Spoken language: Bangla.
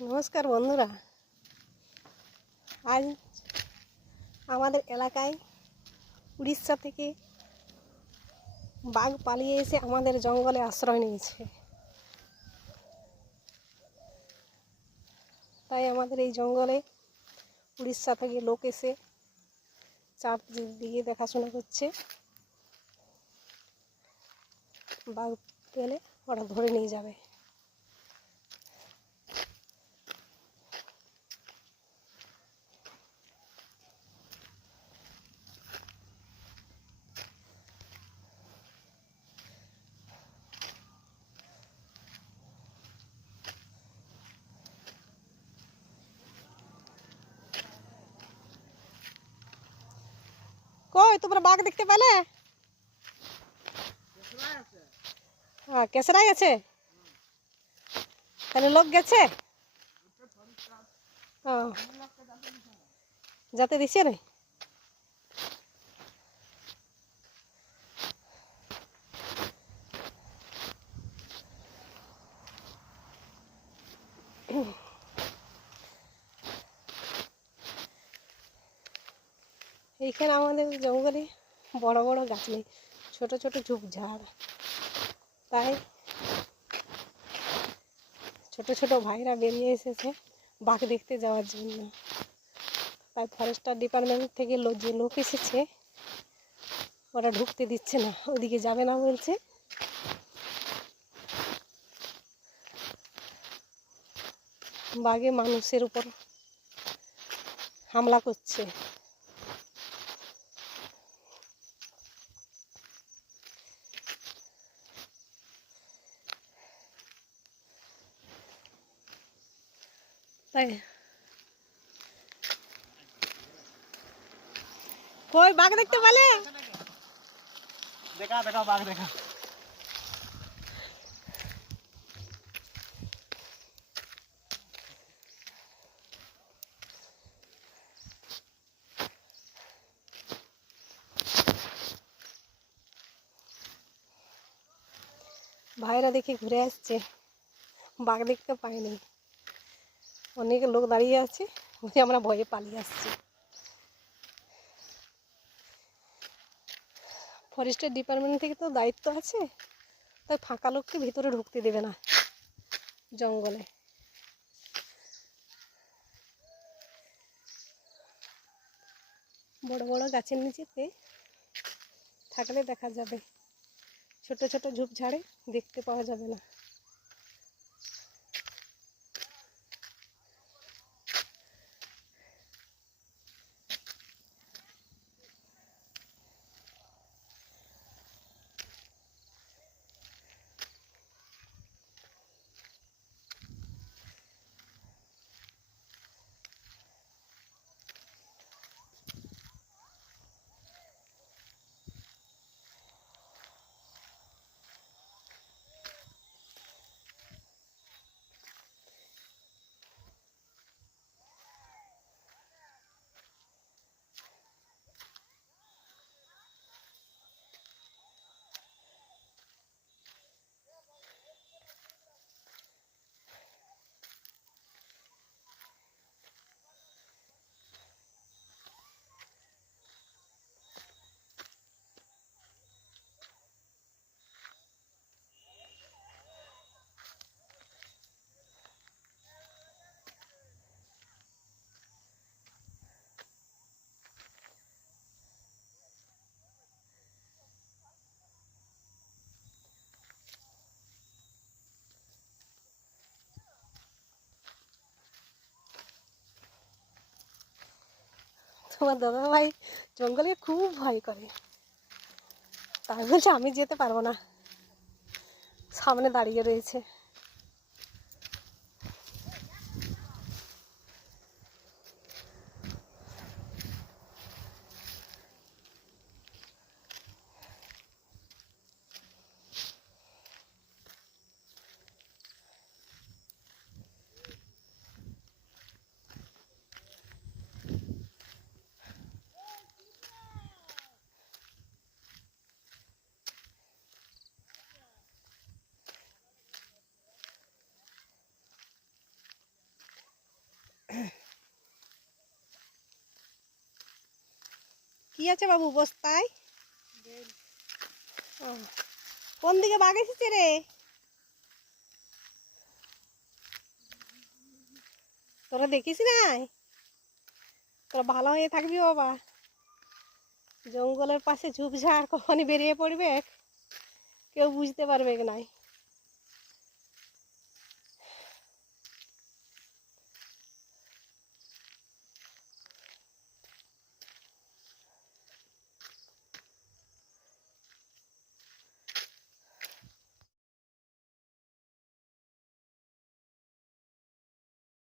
নমস্কার বন্ধুরা। আজ আমাদের এলাকায় উড়িষ্যা থেকে বাঘ পালিয়ে এসে আমাদের জঙ্গলে আশ্রয় নিয়েছে। তাই আমাদের এই জঙ্গলে উড়িষ্যা থেকে লোক এসে চারদিকে দেখাশোনা করছে। বাঘ পেলে ওরা ধরে নিয়ে যাবে। কই তোমরা বাঘ দেখতে পেলে? হ্যাঁ, কেসরা গেছে, তাহলে লোক গেছে। যাতে দিছে রে। এইখানে আমাদের জঙ্গলে বড় বড় গাছ নেই, ছোট ছোট ঝোপঝাড়। তাই ছোট ছোট ভাইরা বেরিয়ে এসেছে বাঘ দেখতে যাওয়ার জন্য। তাই ফরেস্টার ডিপার্টমেন্ট থেকে যে লোক এসেছে ওরা ঢুকতে দিচ্ছে না, ওদিকে যাবে না বলছে। বাঘে মানুষের উপর হামলা করছে। তাই কই বাঘ দেখতে পেলে? দেখা দেখা বাঘ দেখা। ভাইরা দেখে ঘুরে আসছে, বাঘ দেখতে পায়নি। অনেক লোক দাঁড়িয়ে আছে, আমরা ভয়ে পালিয়ে আসছি। ফরেস্টের ডিপার্টমেন্ট থেকে তো দায়িত্ব আছে, তাই ফাঁকা লোককে ভিতরে ঢুকতে দেবে না জঙ্গলে। বড় বড় গাছের নিচেতে থাকলে দেখা যাবে, ছোট ছোট ঝোপঝাড়ে দেখতে পাওয়া যাবে না। তোমার দাদা ভাই জঙ্গলে খুব ভয় করে, তাই বলছে আমি যেতে পারবো না, সামনে দাঁড়িয়ে রয়েছে। কি আছে বাবু বস্তায়? ও, কোন দিকে বাঘ এসেছে রে? তোরা দেখিস নাই? তোরা ভালো হয়ে থাকবি বাবা। জঙ্গলের পাশে ঝুপঝাড় কখনই বেরিয়ে পড়বে, কেউ বুঝতে পারবে নাই।